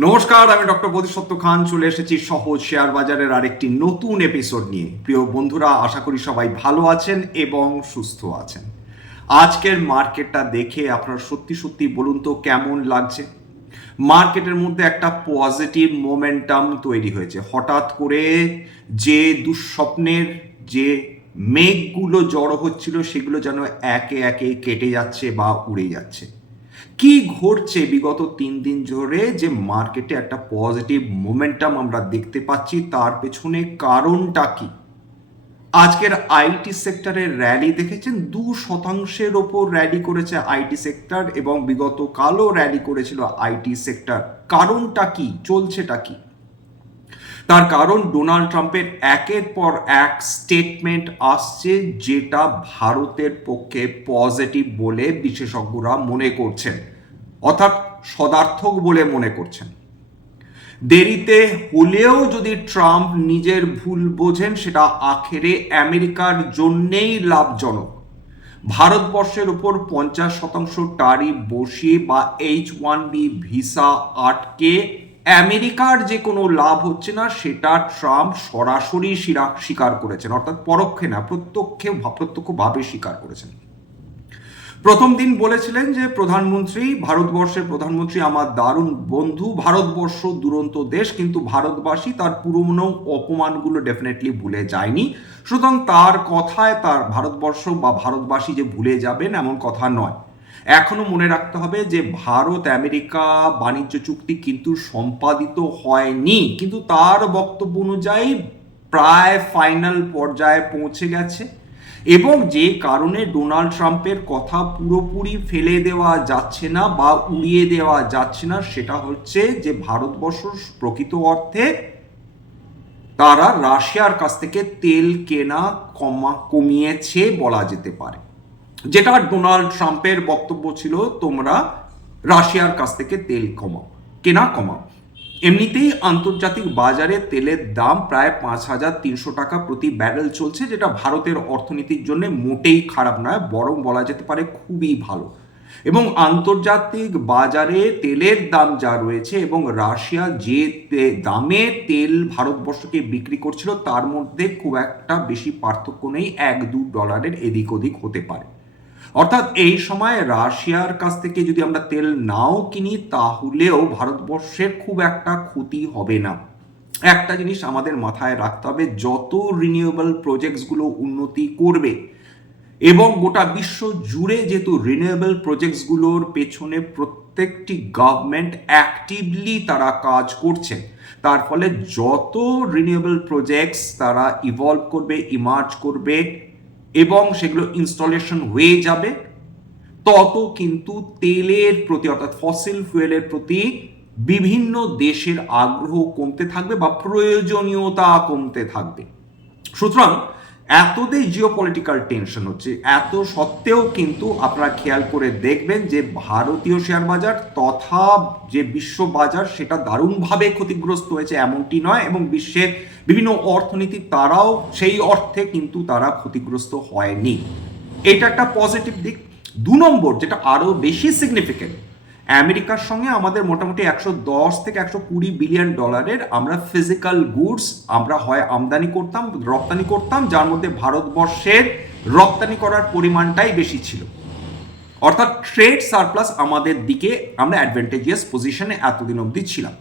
নমস্কার, আমি ডক্টর বোধিসত্ত্ব খান। চলে এসেছি সহজ শেয়ার বাজারের আরেকটি নতুন এপিসোড নিয়ে। প্রিয় বন্ধুরা, আশা করি সবাই ভালো আছেন এবং সুস্থ আছেন। আজকের মার্কেটটা দেখে আপনার সত্যি সত্যি বলুন তো কেমন লাগছে? মার্কেটের মধ্যে একটা পজিটিভ মোমেন্টাম তৈরি হয়েছে। হঠাৎ করে যে দুঃস্বপ্নের যে মেঘগুলো জড়ো হচ্ছিল, সেগুলো যেন একে একে কেটে যাচ্ছে বা উড়ে যাচ্ছে। কি ঘটছে বিগত তিন দিন ধরে যে মার্কেটে একটা পজিটিভ মোমেন্টাম আমরা দেখতে পাচ্ছি, তার পেছনে কারণটা কি? আজকের আইটি সেক্টরের র্যালি দেখেছেন? দু শতাংশের ওপর র্যালি করেছে আইটি সেক্টর এবং বিগত কালও র্যালি করেছিল আইটি সেক্টর কারণটা কি? চলছেটা কি? তার কারণ ডোনাল্ড ট্রাম্পের একের পর এক স্টেটমেন্ট আসছে যেটা ভারতের পক্ষে পজিটিভ বলে বিশেষজ্ঞরা মনে করছেন, অর্থাৎ সদার্থক বলে মনে করছেন। দেরিতে হলেও যদি ট্রাম্প নিজের ভুল বোঝেন, সেটা আখেরে আমেরিকার জন্যেই লাভজনক। ভারতবর্ষের উপর পঞ্চাশ শতাংশ টারি বসিয়ে বা এইচ ওয়ান বি ভিসা আটকে আমেরিকার যে কোনো লাভ হচ্ছে না, সেটা ট্রাম্প সরাসরি স্বীকার করেছেন, অর্থাৎ পরোক্ষে না, প্রত্যক্ষে প্রত্যক্ষভাবে স্বীকার করেছেন। প্রথম দিন বলেছিলেন যে, প্রধানমন্ত্রী, ভারতবর্ষের প্রধানমন্ত্রী আমার দারুণ বন্ধু, ভারতবর্ষ দুরন্ত দেশ, কিন্তু ভারতবাসী তার পুরনো অপমানগুলো ডেফিনেটলি ভুলে যায়নি। সুতরাং তার কথায় তার ভারতবর্ষ বা ভারতবাসী যে ভুলে যাবেন, এমন কথা নয়। এখনও মনে রাখতে হবে যে ভারত, আমেরিকা বাণিজ্য চুক্তি কিন্তু সম্পাদিত হয়নি। কিন্তু তার বক্তব্য অনুযায়ী প্রায় ফাইনাল পর্যায়ে পৌঁছে গেছে এবং যে কারণে ডোনাল্ড ট্রাম্পের কথা পুরোপুরি ফেলে দেওয়া যাচ্ছে না বা উড়িয়ে দেওয়া যাচ্ছে না, সেটা হচ্ছে যে ভারতবর্ষ প্রকৃত অর্থে তারা রাশিয়ার কাছ থেকে তেল কেনা কমা, কমিয়েছে বলা যেতে পারে। যেটা ডোনাল্ড ট্রাম্পের বক্তব্য ছিল, তোমরা রাশিয়ার কাছ থেকে তেল কমাও, কেনা কমাও। এমনিতেই আন্তর্জাতিক বাজারে তেলের দাম প্রায় পাঁচ হাজার তিনশো টাকা প্রতি ব্যারেল চলছে, যেটা ভারতের অর্থনীতির জন্য মোটেই খারাপ নয়, বরং বলা যেতে পারে খুবই ভালো। এবং আন্তর্জাতিক বাজারে তেলের দাম যা রয়েছে এবং রাশিয়া যে দামে তেল ভারতবর্ষকে বিক্রি করছিল, তার মধ্যে খুব একটা বেশি পার্থক্য নেই, এক দু ডলারের এদিক ওদিক হতে পারে। অর্থাৎ এই সময় রাশিয়ার কাছ থেকে যদি আমরা তেল নাও কিনি, তাহলেও ভারতবর্ষের খুব একটা ক্ষতি হবে না। একটা জিনিস আমাদের মাথায় রাখতে হবে, যত রিনিউয়েবল প্রজেক্টসগুলো উন্নতি করবে এবং গোটা বিশ্ব জুড়ে যেহেতু রিনিউয়েবল প্রজেক্টসগুলোর পেছনে প্রত্যেকটি গভর্নমেন্ট অ্যাক্টিভলি তারা কাজ করছে, তার ফলে যত রিনিউয়েবল প্রজেক্টস তারা ইভলভ করবে ইমার্জ করবে এবং সেগুলো ইনস্টলেশন হয়ে যাবে, তত কিন্তু তেলের প্রতি অর্থাৎ ফসিল ফুয়েলের প্রতি বিভিন্ন দেশের আগ্রহ কমতে থাকবে বা প্রয়োজনীয়তা কমতে থাকবে। সুতরাং এতদের জিও পলিটিক্যাল টেনশন হচ্ছে, এত সত্ত্বেও কিন্তু আপনারা খেয়াল করে দেখবেন যে ভারতীয় শেয়ার বাজার তথা যে বিশ্ব বাজার সেটা দারুণভাবে ক্ষতিগ্রস্ত হয়েছে এমনটি নয় এবং বিশ্বের বিভিন্ন অর্থনীতি তারাও সেই অর্থে কিন্তু তারা ক্ষতিগ্রস্ত হয়নি। এটা একটা পজিটিভ দিক। দু নম্বর যেটা আরও বেশি সিগনিফিকেন্ট আমেরিকার সঙ্গে আমাদের মোটামুটি একশো দশ থেকে একশো কুড়ি বিলিয়ন ডলারের আমরা ফিজিক্যাল গুডস আমরা হয় আমদানি করতাম, রপ্তানি করতাম, যার মধ্যে ভারতবর্ষের রপ্তানি করার পরিমাণটাই বেশি ছিল। অর্থাৎ ট্রেড সারপ্লাস আমাদের দিকে আমরা অ্যাডভান্টেজিয়াস পজিশনে এতদিন অবধি ছিলাম।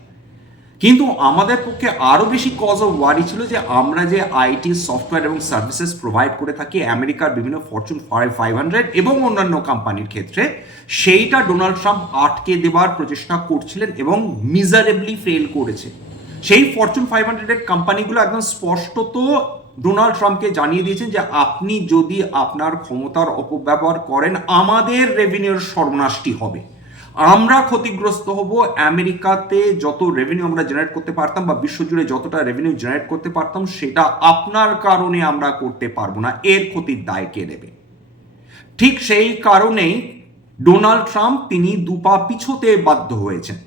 কিন্তু আমাদের পক্ষে আরও বেশি কজ অফ ওয়ারি ছিল যে আমরা যে আইটি সফটওয়্যার এবং সার্ভিসেস প্রোভাইড করে থাকি আমেরিকার বিভিন্ন ফরচুন ফাইভ হান্ড্রেড এবং অন্যান্য কোম্পানির ক্ষেত্রে, সেইটা ডোনাল্ড ট্রাম্প আটকে দেওয়ার প্রচেষ্টা করছিলেন এবং মিজারেবলি ফেল করেছে। সেই ফরচুন ফাইভ হান্ড্রেডের কোম্পানিগুলো একদম স্পষ্টত ডোনাল্ড ট্রাম্পকে জানিয়ে দিয়েছেন যে আপনি যদি আপনার ক্ষমতার অপব্যবহার করেন, আমাদের রেভিনিউর সর্বনাশটি হবে। আমরা ক্ষতিগ্রস্ত হব, আমেরিকাতে যত রেভিনিউ আমরা জেনারেট করতে পারতাম বা বিশ্বজুড়ে যতটা রেভিনিউ জেনারেট করতে পারতাম, সেটা আপনার কারণে আমরা করতে পারব না। এর ক্ষতির দায় কে নেবে? ঠিক সেই কারণেই ডোনাল্ড ট্রাম্প তিনি দুপা পিছোতে বাধ্য হয়েছেন।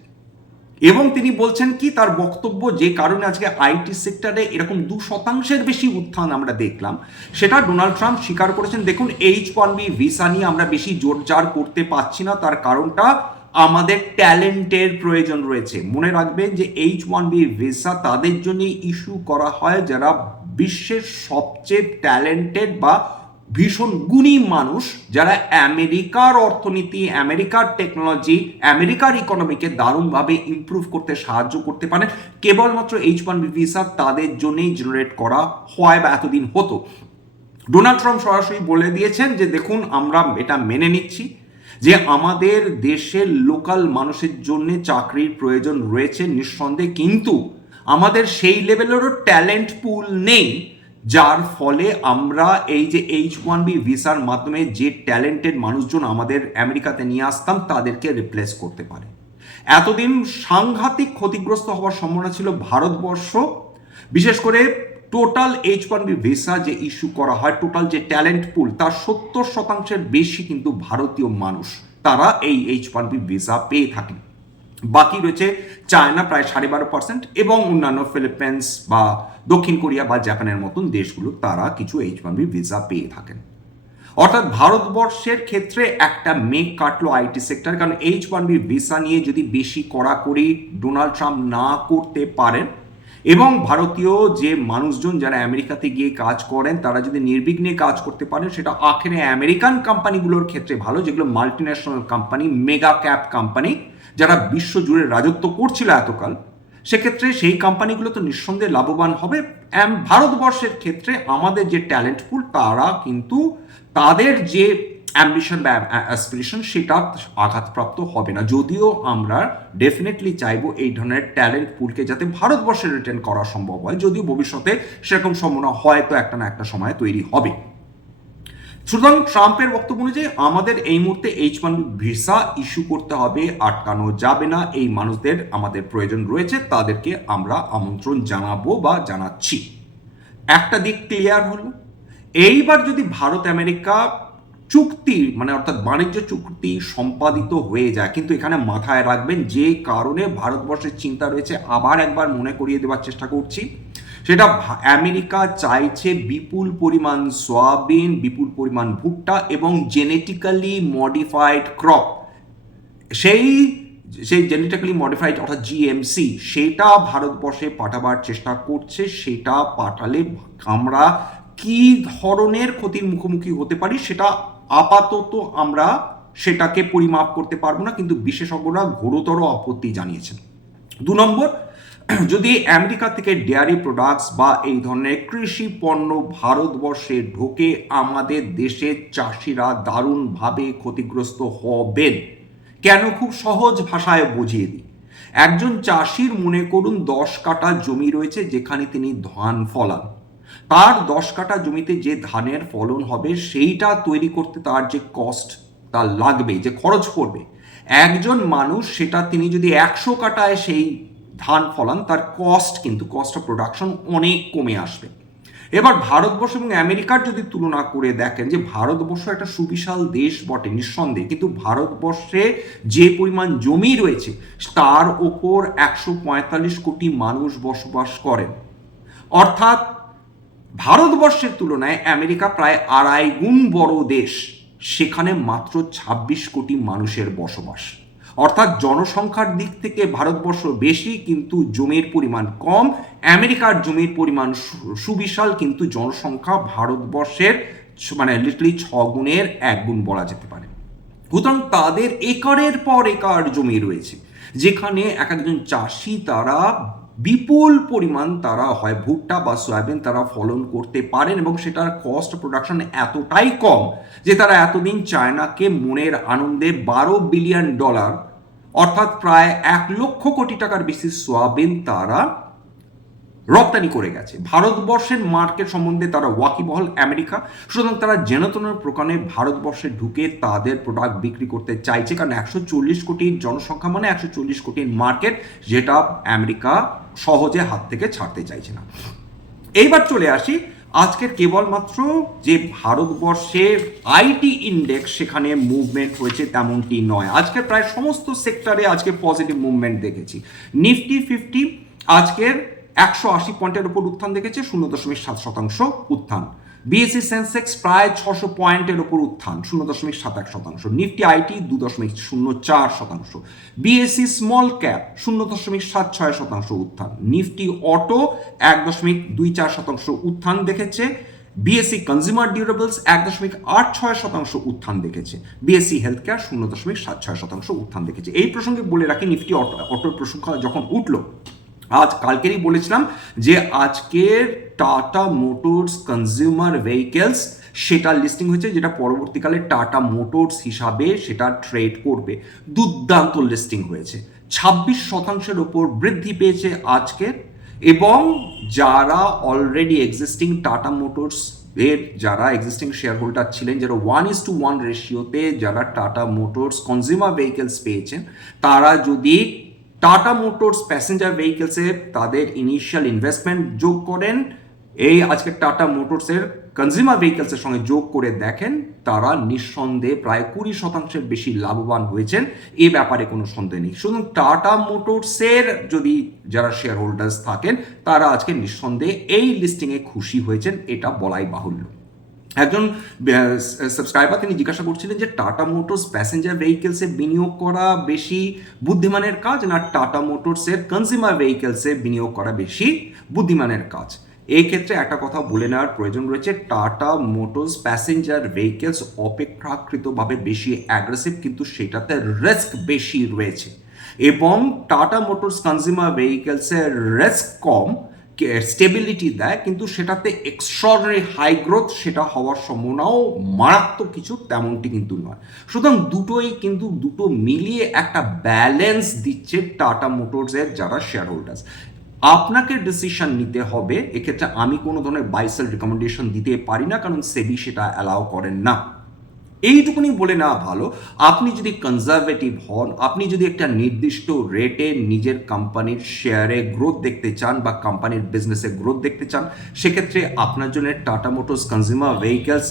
এবং তিনি বলছেন কি, তার বক্তব্য যে কারণে আজকে আইটি সেক্টরে এরকম দু শতাংশের বেশি উত্থান আমরা দেখলাম, সেটা ডোনাল্ড ট্রাম্প স্বীকার করেছেন। দেখুন, এইচ ওয়ান বি ভিসা নিয়ে আমরা বেশি জোরজার করতে পারছি না, তার কারণটা আমাদের ট্যালেন্টের প্রয়োজন রয়েছে। মনে রাখবেন যে এইচ ওয়ান বি ভিসা তাদের জন্য ইস্যু করা হয় যারা বিশ্বের সবচেয়ে ট্যালেন্টেড বা ভীষণ গুণী মানুষ, যারা আমেরিকার অর্থনীতি, আমেরিকার টেকনোলজি, আমেরিকার ইকোনমিকে দারুণভাবে ইমপ্রুভ করতে সাহায্য করতে পারে। কেবলমাত্র এইচ ওয়ান বি ভিসা তাদের জন্যই জেনারেট করা হয় বা এতদিন হতো। ডোনাল্ড ট্রাম্প সরাসরি বলে দিয়েছেন যে, দেখুন, আমরা এটা মেনে নিচ্ছি। যে আমাদের দেশের লোকাল মানুষের জন্য চাকরির প্রয়োজন রয়েছে নিঃসন্দেহে, কিন্তু আমাদের সেই লেভেলেরও ট্যালেন্ট পুল নেই, যার ফলে আমরা এই যে এইচ ওয়ান বি ভিসার মাধ্যমে যে ট্যালেন্টেড মানুষজন আমাদের আমেরিকাতে নিয়ে আসতাম, তাদেরকে রিপ্লেস করতে পারে। এতদিন সাংঘাতিক ক্ষতিগ্রস্ত হওয়ার সম্ভাবনা ছিল ভারতবর্ষ, বিশেষ করে total H one B visa যে ইস্যু করা হয় টোটাল যে ট্যালেন্ট পুল তার সত্তর শতাংশের বেশি কিন্তু ভারতীয় মানুষ, তারা এই এইচ ওয়ান বি ভিসা পেয়ে থাকেন। বাকি রয়েছে চায়না প্রায় সাড়ে বারো পার্সেন্ট এবং অন্যান্য ফিলিপিন্স বা দক্ষিণ কোরিয়া বা জাপানের মতন দেশগুলো তারা কিছু এইচ ওয়ান বি ভিসা পেয়ে থাকেন। অর্থাৎ ভারতবর্ষের ক্ষেত্রে একটা মেঘ কাটলো আইটি সেক্টর কারণ এইচ ওয়ান বি ভিসা নিয়ে যদি বেশি কড়াকড়ি ডোনাল্ড ট্রাম্প না করতে পারেন এবং ভারতীয় যে মানুষজন যারা আমেরিকাতে গিয়ে কাজ করেন, তারা যদি নির্বিঘ্নে কাজ করতে পারেন, সেটা আখেরে আমেরিকান কোম্পানিগুলোর ক্ষেত্রে ভালো, যেগুলো multinational company mega cap company যারা বিশ্ব জুড়ে রাজত্ব করছিল এতকাল, সেক্ষেত্রে সেই কোম্পানিগুলো তো নিঃসন্দেহে লাভবান হবে। ভারতবর্ষের ক্ষেত্রে আমাদের যে ট্যালেন্টফুল তারা কিন্তু তাদের যে অ্যাম্বিশন বা অ্যাসপিরেশন সেটা আঘাতপ্রাপ্ত হবে না। যদিও আমরা ডেফিনেটলি চাইব এই ধরনের ট্যালেন্ট পুলকে যাতে ভারতবর্ষে রিটেন করা সম্ভব হয়, যদিও ভবিষ্যতে সেরকম সম্ভাবনা হয়তো একটা না একটা সময় তৈরি হবে। সুতরাং ট্রাম্পের বক্তব্য অনুযায়ী আমাদের এই মুহূর্তে এইচ ওয়ান ভিসা ইস্যু করতে হবে, আটকানো যাবে না, এই মানুষদের আমাদের প্রয়োজন রয়েছে, তাদেরকে আমরা আমন্ত্রণ জানাব বা জানাচ্ছি। একটা দিক ক্লিয়ার হলো, এইবার যদি ভারত আমেরিকা চুক্তি মানে অর্থাৎ বাণিজ্য চুক্তি সম্পাদিত হয়ে যায়। কিন্তু এখানে মাথায় রাখবেন, যে কারণে ভারতবর্ষের চিন্তা রয়েছে, আবার একবার মনে করিয়ে দেওয়ার চেষ্টা করছি। সেটা আমেরিকা চাইছে বিপুল পরিমাণ সয়াবিন, বিপুল পরিমাণ ভুট্টা এবং জেনেটিক্যালি মডিফাইড ক্রপ সেই সেই জেনেটিক্যালি মডিফাইড অর্থাৎ জিএমসি সেটা ভারতবর্ষে পাঠাবার চেষ্টা করছে। সেটা পাঠালে আমরা কি ধরনের ক্ষতির মুখোমুখি হতে পারি, সেটা আপাতত আমরা সেটাকে পরিমাপ করতে পারব না, কিন্তু বিশেষজ্ঞরা ঘোরতর আপত্তি জানিয়েছেন। দু নম্বর, যদি আমেরিকা থেকে ডেয়ারি প্রোডাক্টস বা এই ধরনের কৃষি পণ্য ভারতবর্ষে ঢোকে, আমাদের দেশের চাষিরা দারুণভাবে ক্ষতিগ্রস্ত হবেন। কেন? খুব সহজ ভাষায় বুঝিয়ে দিই। একজন চাষির মনে করুন, দশ কাটা জমি রয়েছে, যেখানে তিনি ধান ফলান। তার দশ কাটা জমিতে যে ধানের ফলন হবে, সেইটা তৈরি করতে তার যে কস্ট তার লাগবে, যে খরচ পড়বে। একজন মানুষ, সেটা তিনি যদি একশো কাটায় সেই ধান ফলান, তার কস্ট কিন্তু কস্ট অফ প্রোডাকশন অনেক কমে আসবে। এবার ভারতবর্ষ এবং আমেরিকার যদি তুলনা করে দেখেন যে ভারতবর্ষ একটা সুবিশাল দেশ বটে, নিঃসন্দেহে। কিন্তু ভারতবর্ষে যে পরিমাণ জমি রয়েছে, তার ওপর একশো পঁয়তাল্লিশ কোটি মানুষ বসবাস করেন। অর্থাৎ ভারতবর্ষের তুলনায় আমেরিকা প্রায় আড়াই গুণ বড় দেশ। সেখানে মাত্র ২৬ কোটি মানুষের বসবাস। অর্থাৎ জনসংখ্যার দিক থেকে ভারতবর্ষ বেশি, কিন্তু জমির পরিমাণ কম। আমেরিকার জমির পরিমাণ সুবিশাল, কিন্তু জনসংখ্যা ভারতবর্ষের মানে লিটলি ছ গুণের এক গুণ বলা যেতে পারে। সুতরাং তাদের একরের পর একর জমি রয়েছে। যেখানে এক একজন চাষি তারা বিপুল পরিমাণ তারা হয় ভুট্টা বা সয়াবিন তারা ফলন করতে পারেন এবং সেটার কস্ট প্রোডাকশন এতটাই কম যে তারা এতদিন চায়নাকে মনের আনন্দে বারো বিলিয়ন ডলার অর্থাৎ প্রায় এক লক্ষ কোটি টাকার বেশি সয়াবিন তারা রপ্তানি করে গেছে। ভারতবর্ষের মার্কেট সম্বন্ধে তারা ওয়াকিবহল আমেরিকা। সুতরাং তারা জেনতনের প্রকারে ভারতবর্ষে ঢুকে তাদের প্রোডাক্ট বিক্রি করতে চাইছে। কারণ একশো চল্লিশ কোটির জনসংখ্যা মানে একশো চল্লিশ কোটির মার্কেট যেটা আমেরিকা সহজে হাত থেকে ছাড়তে চাইছে না। এইবার চলে আসি আজকের কেবলমাত্র যে ভারতবর্ষের আইটি ইন্ডেক্স সেখানে মুভমেন্ট হয়েছে তেমনটি নয়। আজকে প্রায় সমস্ত সেক্টরে আজকে পজিটিভ মুভমেন্ট দেখেছি। নিফটি ফিফটি আজকের একশো আশি পয়েন্টের উপর উত্থান দেখেছে, শূন্য দশমিক সাত শতাংশ উত্থান। বিএসসি সেন্সেক্স প্রায় ছশো পয়েন্টের ওপর উত্থান, শূন্য দশমিক সাত এক শতাংশ। নিফটি আইটি দু দশমিক শূন্য চার শতাংশ। বিএসসি স্মল ক্যাপ শূন্য দশমিক সাত ছয় শতাংশ উত্থান। নিফটি অটো এক দশমিক দুই চার শতাংশ উত্থান দেখেছে। বিএসসি কনজিউমার ডিউরেবলস এক দশমিক আট ছয় শতাংশ উত্থান দেখেছে। বিএসসি হেলথ কেয়ার শূন্য দশমিক সাত ছয় শতাংশ উত্থান দেখেছে। এই প্রসঙ্গে বলে রাখি নিফটি অটো অটোর প্রসঙ্গ যখন উঠল আজ কালকেরই বলেছিলাম যে আজকের টাটা মোটরস কনজিউমার ভেহিকেলস সেটা লিস্টিং হয়েছে যেটা পরবর্তীকালে টাটা মোটরস হিসাবে সেটা ট্রেড করবে। দুর্দান্ত লিস্টিং হয়েছে। ছাব্বিশ শতাংশের ওপর বৃদ্ধি পেয়েছে আজকের এবং যারা অলরেডি এক্সিস্টিং টাটা মোটরস এর যারা এক্সিস্টিং শেয়ার হোল্ডার ছিলেন, যারা ওয়ান ইস টু ওয়ান রেশিওতে যারা টাটা মোটরস কনজিউমার ভেহিকেলস পেয়েছেন, তারা যদি টাটা মোটরস প্যাসেঞ্জার ভেহিকেলসে তাদের ইনিশিয়াল ইনভেস্টমেন্ট যোগ করেন। এই আজকে টাটা মোটরসের কনজিউমার ভেহিকেলসের সঙ্গে যোগ করে দেখেন, তারা নিঃসন্দেহে প্রায় কুড়ি শতাংশের বেশি লাভবান হয়েছেন। এ ব্যাপারে কোনো সন্দেহ নেই। শুধু টাটা মোটরসের যদি যারা শেয়ার হোল্ডার্স থাকেন, তারা আজকে নিঃসন্দেহে এই লিস্টিংয়ে খুশি হয়েছেন, এটা বলাই বাহুল্য। একজন সাবস্ক্রাইবার তিনি জিজ্ঞাসা করছিলেন যে টাটা মোটরস প্যাসেঞ্জার ভেহিকেলসে বিনিয়োগ করা বেশি বুদ্ধিমানের কাজ না টাটা মোটরসের কনজিউমার ভেহিকেলসে বিনিয়োগ করা বেশি বুদ্ধিমানের কাজ? এই ক্ষেত্রে একটা কথা বলে নেওয়ার প্রয়োজন রয়েছে, টাটা মোটরস প্যাসেঞ্জার ভেহিকেলস অপেক্ষাকৃতভাবে বেশি অ্যাগ্রেসিভ কিন্তু সেটাতে রিস্ক বেশি রয়েছে। এবং টাটা মোটরস কনজিউমার ভেহিকেলসের রিস্ক কম স্টেবিলিটি দেয়, কিন্তু সেটাতে এক্সট্রাঅর্ডিনারি হাই গ্রোথ সেটা হওয়ার সম্ভাবনাও মারাত্মক কিছু তেমনটি কিন্তু নয়। সুতরাং দুটোই কিন্তু দুটো মিলিয়ে একটা ব্যালেন্স দিচ্ছে টাটা মোটরসের যারা শেয়ার হোল্ডার্স আপনাকে ডিসিশন নিতে হবে, এক্ষেত্রে আমি কোনো ধরনের বাইসেল রিকমেন্ডেশন দিতে পারি না, কারণ সেবি সেটা অ্যালাউ করেন না। এইটুকুনি বলে নেওয়া ভালো, আপনি যদি কনজারভেটিভ হন, আপনি যদি একটা নির্দিষ্ট রেটে নিজের কোম্পানির শেয়ারে গ্রোথ দেখতে চান বা কোম্পানির বিজনেসে গ্রোথ দেখতে চান, সেক্ষেত্রে আপনার জন্য টাটা মোটরস কনজিউমার ভেহিকেলস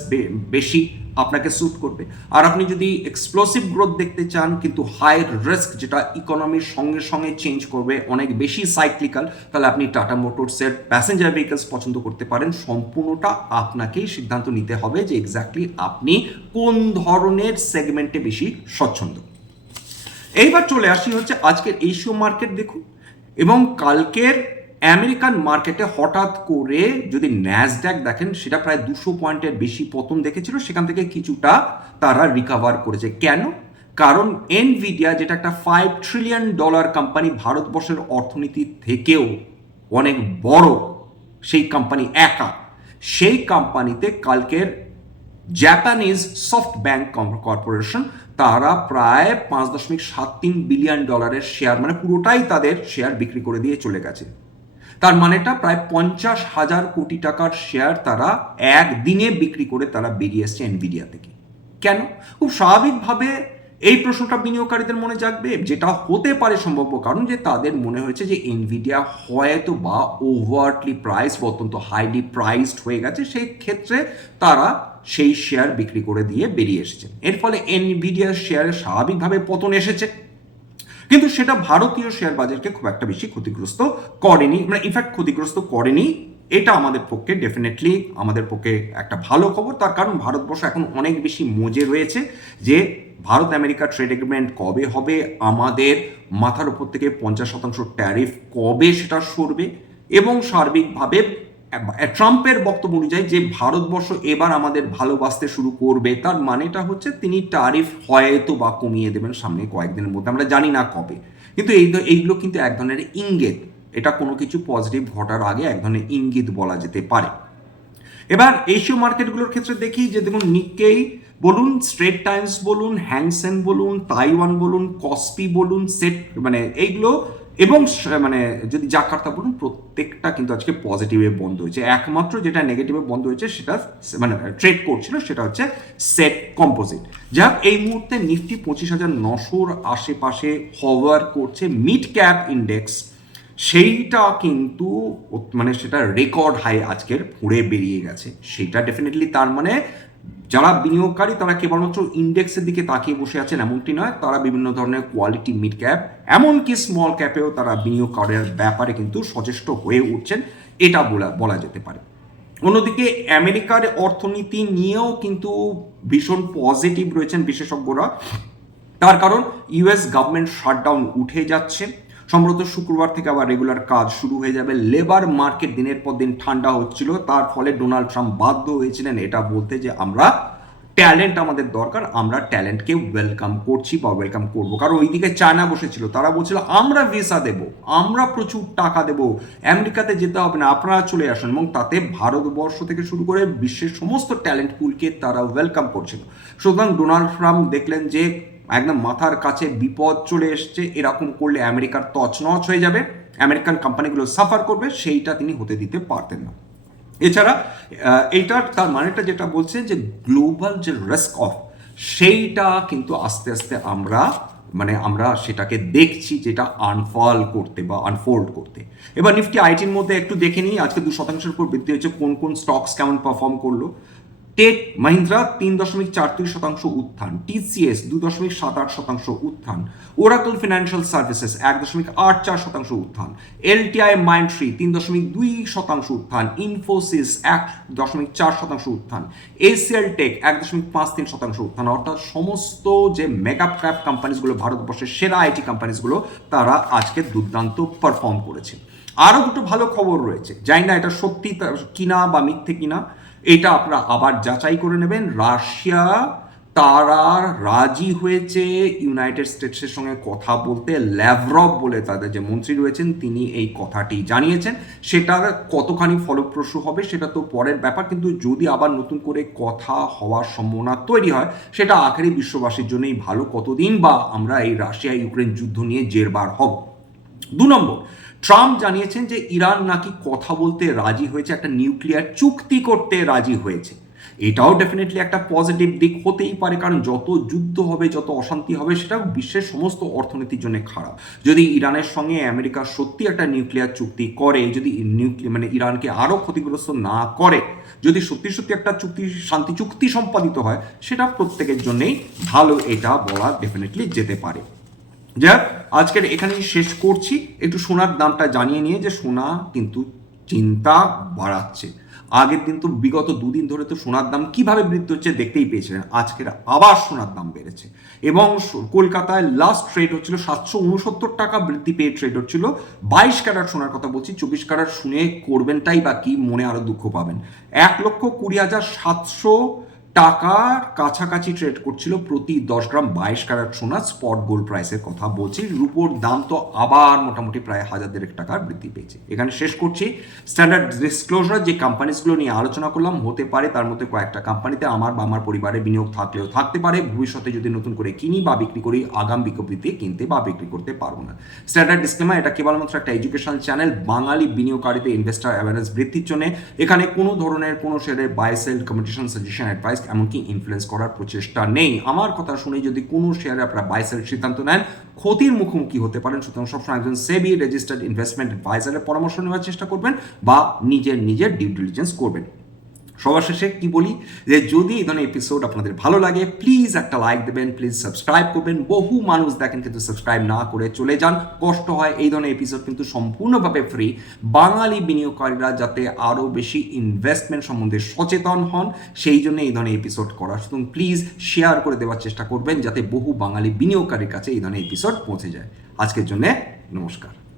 বেশি আপনাকে স্যুট করবে। আর আপনি যদি এক্সপ্লোসিভ গ্রোথ দেখতে চান, কিন্তু হাই রিস্ক যেটা ইকোনমির সঙ্গে সঙ্গে চেঞ্জ করবে, অনেক বেশি সাইক্লিক্যাল তাহলে আপনি টাটা মোটরসের প্যাসেঞ্জার ভেহিকেলস পছন্দ করতে পারেন। সম্পূর্ণটা আপনাকেই সিদ্ধান্ত নিতে হবে যে এক্স্যাক্টলি আপনি কোন ধরনের সেগমেন্টে বেশি স্বচ্ছন্দ। এইবার চলে আসি হচ্ছে আজকের এশিয়া মার্কেট দেখুন। এবং কালকের আমেরিকান মার্কেটে হঠাৎ করে যদি ন্যাসড্যাক দেখেন, সেটা প্রায় দুশো পয়েন্টের বেশি পতন দেখেছিল। সেখান থেকে কিছুটা তারা রিকাভার করেছে। কেন? কারণ এনভিডিয়া যেটা একটা ফাইভ ট্রিলিয়ন ডলার কোম্পানি ভারতবর্ষের অর্থনীতি থেকেও অনেক বড়, সেই কোম্পানি একা। সেই কোম্পানিতে কালকের জাপানিজ সফট ব্যাংক কর্পোরেশন তারা প্রায় পাঁচ দশমিক সাত তিন বিলিয়ন ডলারের শেয়ার মানে পুরোটাই তাদের শেয়ার বিক্রি করে দিয়ে চলে গেছে। তার মানেটা প্রায় পঞ্চাশ হাজার কোটি টাকার শেয়ার তারা একদিনে বিক্রি করে তারা বেরিয়ে এসছে এনভিডিয়া থেকে। কেন? খুব স্বাভাবিকভাবে এই প্রশ্নটা বিনিয়োগকারীদের মনে জাগবে, যেটা হতে পারে সম্ভাব্য কারণ যে তাদের মনে হয়েছে যে এনভিডিয়া হয়তো বা ওভারটলি প্রাইস অত্যন্ত হাইলি প্রাইসড হয়ে গেছে, সেই ক্ষেত্রে তারা সেই শেয়ার বিক্রি করে দিয়ে বেরিয়ে এসেছে। এর ফলে এনভিডিয়ার শেয়ারে স্বাভাবিকভাবে পতন এসেছে। কিন্তু সেটা ভারতীয় শেয়ার বাজারকে খুব একটা বেশি ক্ষতিগ্রস্ত করেনি। মানে ইনফ্যাক্ট ক্ষতিগ্রস্ত করেনি। এটা আমাদের পক্ষে ডেফিনেটলি আমাদের পক্ষে একটা ভালো খবর। তার কারণ ভারতবর্ষ এখন অনেক বেশি মজে রয়েছে যে ভারত আমেরিকা ট্রেড এগ্রিমেন্ট কবে হবে, আমাদের মাথার উপর থেকে পঞ্চাশ শতাংশ ট্যারিফ কবে সেটা সরবে এবং সার্বিকভাবে ট্রাম্পের বক্তব্য অনুযায়ী যে ভারতবর্ষ এবার আমাদের ভালোবাসতে শুরু করবে, তার মানেটা হচ্ছে তিনি ট্যারিফ হয়তো বা কমিয়ে দেবেন সামনে কয়েকদিনের মধ্যে, আমরা জানি না কবে। কিন্তু এই এইগুলো কিন্তু এক ধরনের ইঙ্গিত। এটা কোনো কিছু পজিটিভ ঘটার আগে এক ধরনের ইঙ্গিত বলা যেতে পারে। এবার এশীয় মার্কেটগুলোর ক্ষেত্রে দেখি যে দেখুন, নিকেই বলুন, স্ট্রেট টাইমস বলুন, হ্যাংসেন বলুন, তাইওয়ান বলুন, কসপি বলুন, সেট মানে এইগুলো এবং মানে যদি জাকার্তা বলুন, প্রত্যেকটা কিন্তু আজকে পজিটিভে বন্ধ হয়েছে। একমাত্র যেটা নেগেটিভে বন্ধ হয়েছে সেটা মানে ট্রেড করছিল, সেটা হচ্ছে সেট কম্পোজিট যাক, এই মুহূর্তে নিফটি পঁচিশ হাজার নশোর আশেপাশে হওয়ার করছে মিড ক্যাপ ইন্ডেক্স সেইটা কিন্তু মানে সেটা রেকর্ড হাই আজকের ফুঁড়ে বেরিয়ে গেছে। সেটা ডেফিনেটলি তার মানে যারা বিনিয়োগকারী, তারা কেবলমাত্র ইন্ডেক্সের দিকে তাকিয়ে বসে আছেন এমনটি নয়। তারা বিভিন্ন ধরনের কোয়ালিটি মিড ক্যাপ এমনকি স্মল ক্যাপেও তারা বিনিয়োগ করার ব্যাপারে কিন্তু সচেষ্ট হয়ে উঠছেন। এটা বলা বলা যেতে পারে। অন্যদিকে আমেরিকার অর্থনীতি নিয়েও কিন্তু ভীষণ পজিটিভ রয়েছেন বিশেষজ্ঞরা। তার কারণ ইউএস গভর্নমেন্ট শাটডাউন উঠে যাচ্ছে। সম্ভবত শুক্রবার থেকে আবার রেগুলার কাজ শুরু হয়ে যাবে। লেবার মার্কেট দিনের পর দিন ঠান্ডা হচ্ছিল, তার ফলে ডোনাল্ড ট্রাম্প বাধ্য হয়েছিলেন এটা বলতে যে আমরা ট্যালেন্ট আমাদের দরকার, আমরা ট্যালেন্টকে ওয়েলকাম করছি বা ওয়েলকাম করব। কারণ ওইদিকে চায়না বসেছিল, তারা বলছিল, আমরা ভিসা দেব, আমরা প্রচুর টাকা দেব, আমেরিকাতে যেতে হবে না, আপনারা চলে আসুন। এবং তাতে ভারতবর্ষ থেকে শুরু করে বিশ্বের সমস্ত ট্যালেন্ট পুলকে তারা ওয়েলকাম করছিল। সুতরাং ডোনাল্ড ট্রাম্প দেখলেন যে একদম মাথার কাছে বিপদ চলে এসছে, এরকম করলে আমেরিকার তছনছ হয়ে যাবে, আমেরিকান কোম্পানিগুলো সাফার করবে, সেইটা তিনি হতে দিতে পারতেন না। এছাড়া এইটার তার মানেটা যেটা বলছে যে গ্লোবাল যে রিস্ক অফ সেইটা কিন্তু আস্তে আস্তে আমরা মানে আমরা সেটাকে দেখছি যেটা আনফল করতে বা আনফোল্ড করতে। এবার নিফটি আইটির মধ্যে একটু দেখে নিই, আজকে দু শতাংশের উপর বৃদ্ধি হয়েছে, কোন কোন স্টকস কেমন পারফর্ম করল। টেক মাহিন্দ্রা তিন দশমিক চার দুই শতাংশ উত্থান, টিসিএস দু দশমিক সাত আট শতাংশ উত্থান, ওরাকল ফিনান্সিয়াল সার্ভিসেস এক দশমিক আট চার শতাংশ উত্থান, এলটিআই মাইন্ডট্রি তিন দশমিক দুই শতাংশ উত্থান, ইনফোসিস এক দশমিক চার শতাংশ উত্থান, এসিএল টেক এক দশমিক পাঁচ তিন শতাংশ উত্থান, অর্থাৎ সমস্ত যে মেগা ক্যাপ কোম্পানিজগুলো, ভারতবর্ষের সেরা আইটি কোম্পানিজগুলো, তারা আজকে দুর্দান্ত পারফর্ম করেছে। আরও দুটো ভালো খবর রয়েছে। জানি না এটা সত্যি কিনা বা মিথ্যে কিনা। এটা আপনারা আবার যাচাই করে নেবেন। রাশিয়া তারা রাজি হয়েছে। ইউনাইটেড স্টেটসের সঙ্গে কথা বলতে ল্যাভরভ বলে তাদের যে মন্ত্রী রয়েছেন, তিনি এই কথাটি জানিয়েছেন। সেটা কতখানি ফলপ্রসূ হবে সেটা তো পরের ব্যাপার, কিন্তু যদি আবার নতুন করে কথা হওয়ার সম্ভাবনা তৈরি হয়, সেটা আখেরি বিশ্ববাসীর জন্যই ভালো। কতদিন বা আমরা এই রাশিয়া ইউক্রেন যুদ্ধ নিয়ে জেরবার হব? দু নম্বর ট্রাম্প জানিয়েছেন যে ইরান নাকি কথা বলতে রাজি হয়েছে, একটা নিউক্লিয়ার চুক্তি করতে রাজি হয়েছে। এটাও ডেফিনেটলি একটা পজিটিভ দিক হতেই পারে, কারণ যত যুদ্ধ হবে, যত অশান্তি হবে সেটা বিশ্বের সমস্ত অর্থনীতির জন্য খারাপ। যদি ইরানের সঙ্গে আমেরিকা সত্যি একটা নিউক্লিয়ার চুক্তি করে, যদি নিউক্লিয়ার মানে ইরানকে আরও ক্ষতিগ্রস্ত না করে, যদি সত্যি সত্যি একটা চুক্তি, শান্তি চুক্তি সম্পাদিত হয়, সেটা প্রত্যেকের জন্যেই ভালো, এটা বলা ডেফিনেটলি যেতে পারে। যাক আজকের এখানেই শেষ করছি। একটু সোনার দামটা জানিয়ে নিয়ে যে সোনা কিন্তু চিন্তা বাড়াচ্ছে। আগের দিন তো বিগত দুদিন ধরে তো সোনার দাম কীভাবে বৃদ্ধি হচ্ছে দেখতেই পেয়েছিলেন। আজকের আবার সোনার দাম বেড়েছে। এবং কলকাতায় লাস্ট ট্রেড হচ্ছিল সাতশো উনসত্তর টাকা বৃদ্ধি পেয়ে ট্রেড হচ্ছিল। বাইশ ক্যারেট সোনার কথা বলছি, চব্বিশ ক্যারেট শুনে করবেনটাই বা কি মনে আরও দুঃখ পাবেন? এক লক্ষ কুড়ি হাজার সাতশো টাকার কাছাকাছি ট্রেড করছিল প্রতি দশ গ্রাম বাইশ ক্যারেট সোনা স্পট গোল্ড প্রাইসের কথা বলছি। রুপোর দাম তো আবার মোটামুটি প্রায় হাজার দেড়েক টাকার বৃদ্ধি পেয়েছে। এখানে শেষ করছি। স্ট্যান্ডার্ড ডিসক্লোজার যে কোম্পানিসগুলো নিয়ে আলোচনা করলাম, হতে পারে তার মধ্যে কয়েকটা কোম্পানিতে আমার বা আমার পরিবারের বিনিয়োগ থাকলেও থাকতে পারে। ভবিষ্যতে যদি নতুন করে কিনি বা বিক্রি করি, আগাম বিজ্ঞপ্তিতে কিনতে বা বিক্রি করতে পারব না। স্ট্যান্ডার্ড ডিসক্লেমার এটা কেবলমাত্র একটা এডুকেশনাল চ্যানেল বাঙালি বিনিয়োগকারীদের ইনভেস্টার অ্যাওয়ারনেস বৃদ্ধির জন্য এখানে কোনো ধরনের কোনো শেয়ারের buy sell competition suggestion advice এমনকি ইনফ্লুয়েন্স করার প্রচেষ্টা নেই। আমার কথা শুনে যদি কোনো শেয়ারে আপনারা বাইসের সিদ্ধান্ত নেন, ক্ষতির মুখোমুখি হতে পারেন। সুতরাং সবসময় একজন সেবি রেজিস্টার্ড ইনভেস্টমেন্ট অ্যাডভাইজারের পরামর্শ নেওয়ার চেষ্টা করবেন বা নিজের নিজের ডিউ ডিলিজেন্স করবেন। সবার শেষে কি বলি যে যদি এই ধরনের এপিসোড আপনাদের ভালো লাগে প্লিজ একটা লাইক দেবেন প্লিজ সাবস্ক্রাইব করবেন। বহু মানুষ দেখেন কিন্তু সাবস্ক্রাইব না করে চলে যান। কষ্ট হয়, এই ধরনের এপিসোড কিন্তু সম্পূর্ণভাবে ফ্রি বাঙালি বিনিয়োগকারীরা যাতে আরও বেশি ইনভেস্টমেন্ট সম্বন্ধে সচেতন হন, সেই জন্য এই ধরনের এপিসোড করা। সুতরাং প্লিজ শেয়ার করে দেওয়ার চেষ্টা করবেন যাতে বহু বাঙালি বিনিয়োগকারীর কাছে এই ধরনের এপিসোড পৌঁছে যায়। আজকের জন্য নমস্কার।